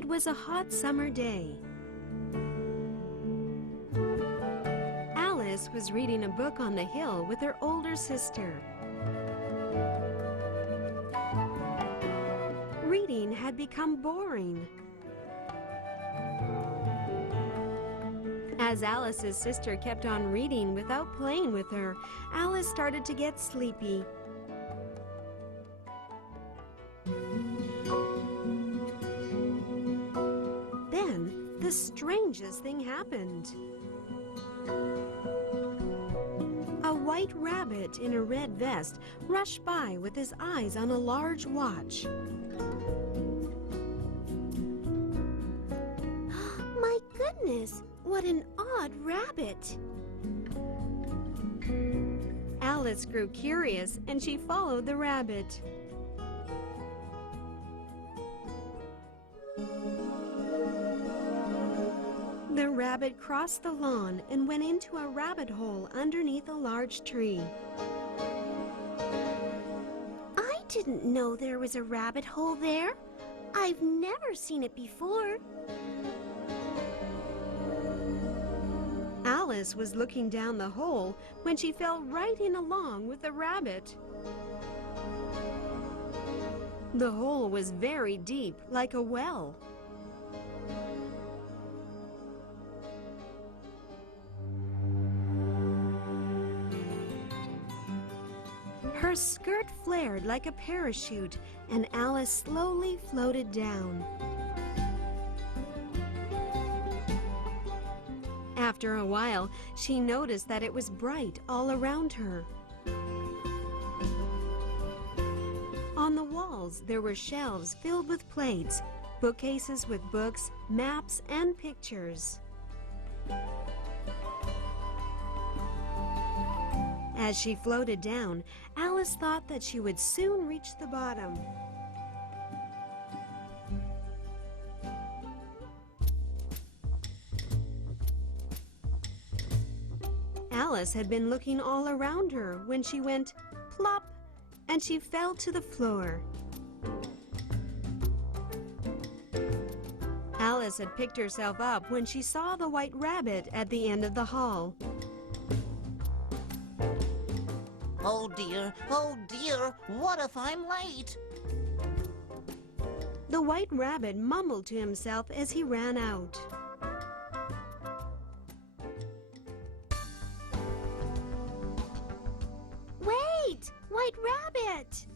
It was a hot summer day. Alice was reading a book on the hill with her older sister. Reading had become boring. As Alice's sister kept on reading without playing with her, Alice started to get sleepy. Then, the strangest thing happened. A white rabbit in a red vest rushed by with his eyes on a large watch. My goodness, what an odd rabbit! Alice grew curious and she followed the rabbit. The rabbit crossed the lawn and went into a rabbit hole underneath a large tree. I didn't know there was a rabbit hole there. I've never seen it before. Alice was looking down the hole when she fell right in along with the rabbit. The hole was very deep, like a well. Her skirt flared like a parachute, and Alice slowly floated down. After a while, she noticed that it was bright all around her. On the walls, there were shelves filled with plates, bookcases with books, maps, and pictures. As she floated down, Alice thought that she would soon reach the bottom. Alice had been looking all around her when she went plop, and she fell to the floor. Alice had picked herself up when she saw the white rabbit at the end of the hall. Oh dear, what if I'm late? The white rabbit mumbled to himself as he ran out. Wait! White rabbit!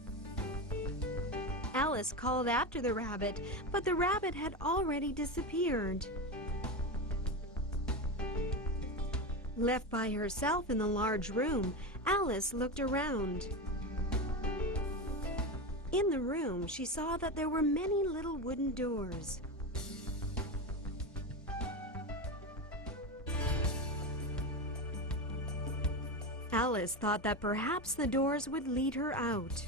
Alice called after the rabbit, but the rabbit had already disappeared. Left by herself in the large room, Alice looked around. In the room, she saw that there were many little wooden doors. Alice thought that perhaps the doors would lead her out.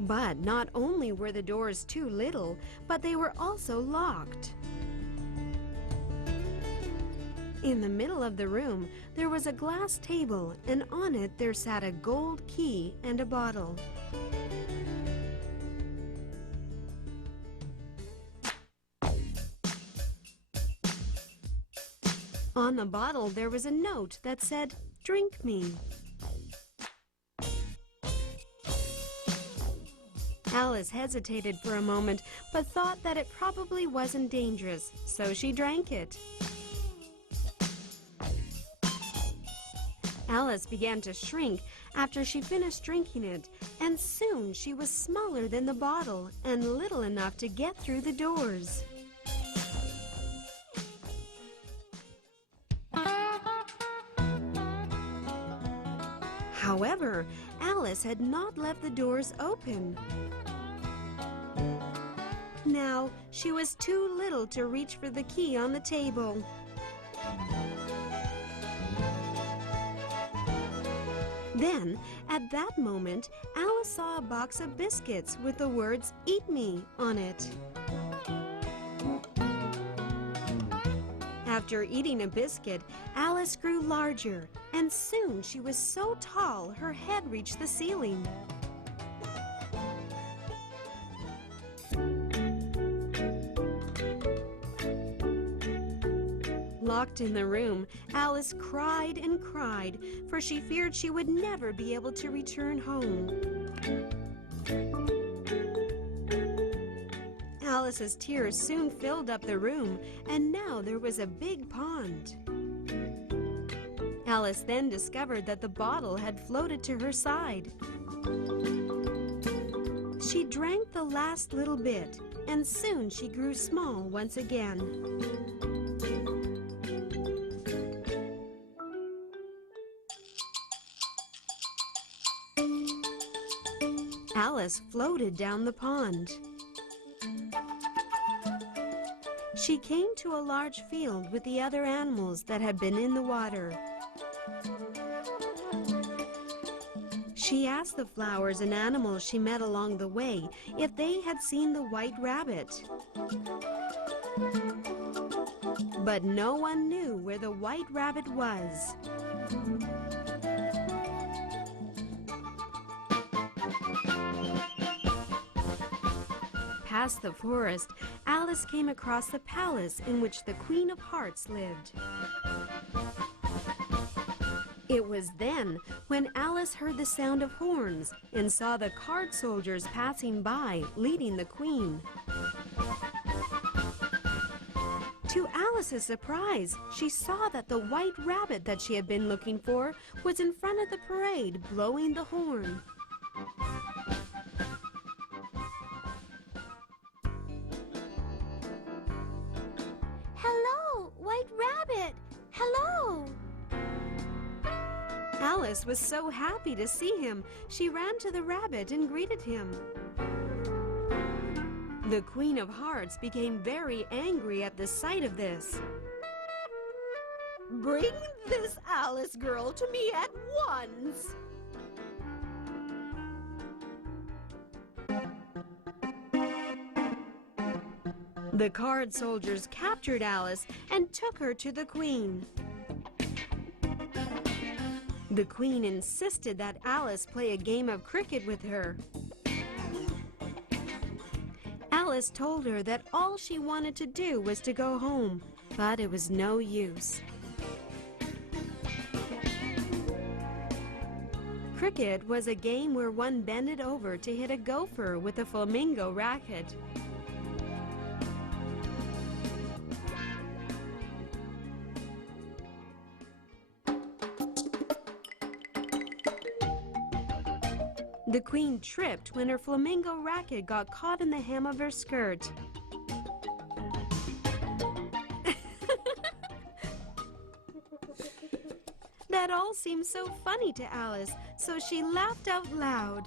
But not only were the doors too little, but they were also locked. In the middle of the room, there was a glass table, and on it there sat a gold key and a bottle. On the bottle, there was a note that said, "Drink me." Alice hesitated for a moment, but thought that it probably wasn't dangerous, so she drank it. Alice began to shrink after she finished drinking it, and soon she was smaller than the bottle and little enough to get through the doors. However, Alice had not left the doors open. Now, she was too little to reach for the key on the table. Then, at that moment, Alice saw a box of biscuits with the words, "Eat me," on it. After eating a biscuit, Alice grew larger, and soon she was so tall her head reached the ceiling. Locked in the room, Alice cried and cried, for she feared she would never be able to return home. Alice's tears soon filled up the room, and now there was a big pond. Alice then discovered that the bottle had floated to her side. She drank the last little bit, and soon she grew small once again. Alice floated down the pond. She came to a large field with the other animals that had been in the water. She asked the flowers and animals she met along the way if they had seen the white rabbit. But no one knew where the white rabbit was. Past the forest, Alice came across the palace in which the Queen of Hearts lived. It was then when Alice heard the sound of horns and saw the card soldiers passing by, leading the Queen. To Alice's surprise, she saw that the white rabbit that she had been looking for was in front of the parade, blowing the horn. Hello, White Rabbit! Hello! Alice was so happy to see him, she ran to the rabbit and greeted him. The Queen of Hearts became very angry at the sight of this. Bring this Alice girl to me at once! The card soldiers captured Alice and took her to the Queen. The Queen insisted that Alice play a game of cricket with her. Alice told her that all she wanted to do was to go home, but it was no use. Cricket was a game where one bended over to hit a gopher with a flamingo racket. The Queen tripped when her flamingo racket got caught in the hem of her skirt. That all seemed so funny to Alice, so she laughed out loud.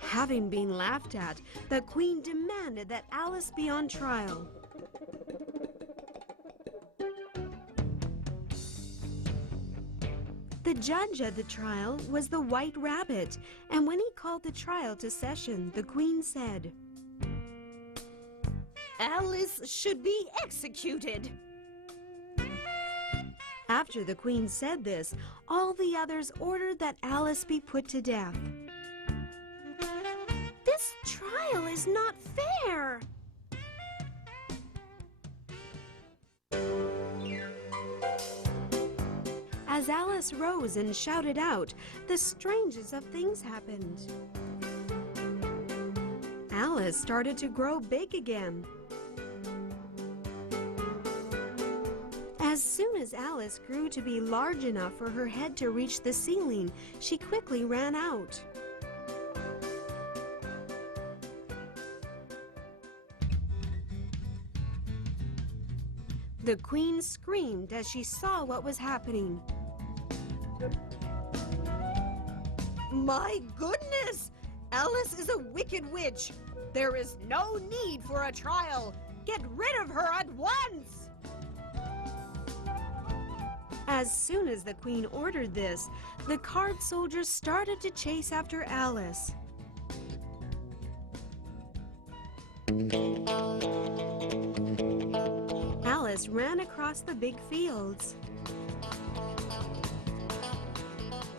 Having been laughed at, the Queen demanded that Alice be on trial. The judge at the trial was the White Rabbit, and when he called the trial to session, the Queen said, Alice should be executed! After the Queen said this, all the others ordered that Alice be put to death. This trial is not fair! As Alice rose and shouted out, the strangest of things happened. Alice started to grow big again. As soon as Alice grew to be large enough for her head to reach the ceiling, she quickly ran out. The Queen screamed as she saw what was happening. My goodness! Alice is a wicked witch! There is no need for a trial! Get rid of her at once! As soon as the Queen ordered this, the card soldiers started to chase after Alice. Alice ran across the big fields.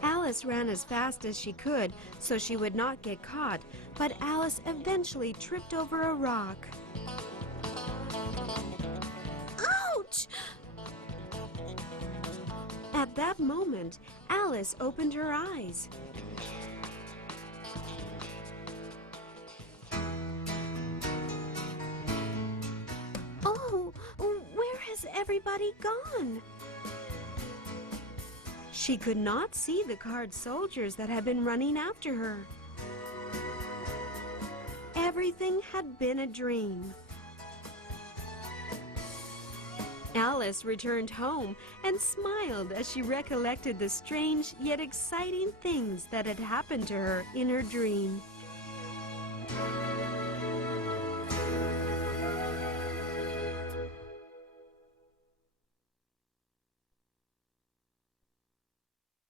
Alice ran as fast as she could so she would not get caught, but Alice eventually tripped over a rock. At that moment, Alice opened her eyes. Oh, where has everybody gone? She could not see the card soldiers that had been running after her. Everything had been a dream. Alice returned home and smiled as she recollected the strange yet exciting things that had happened to her in her dream.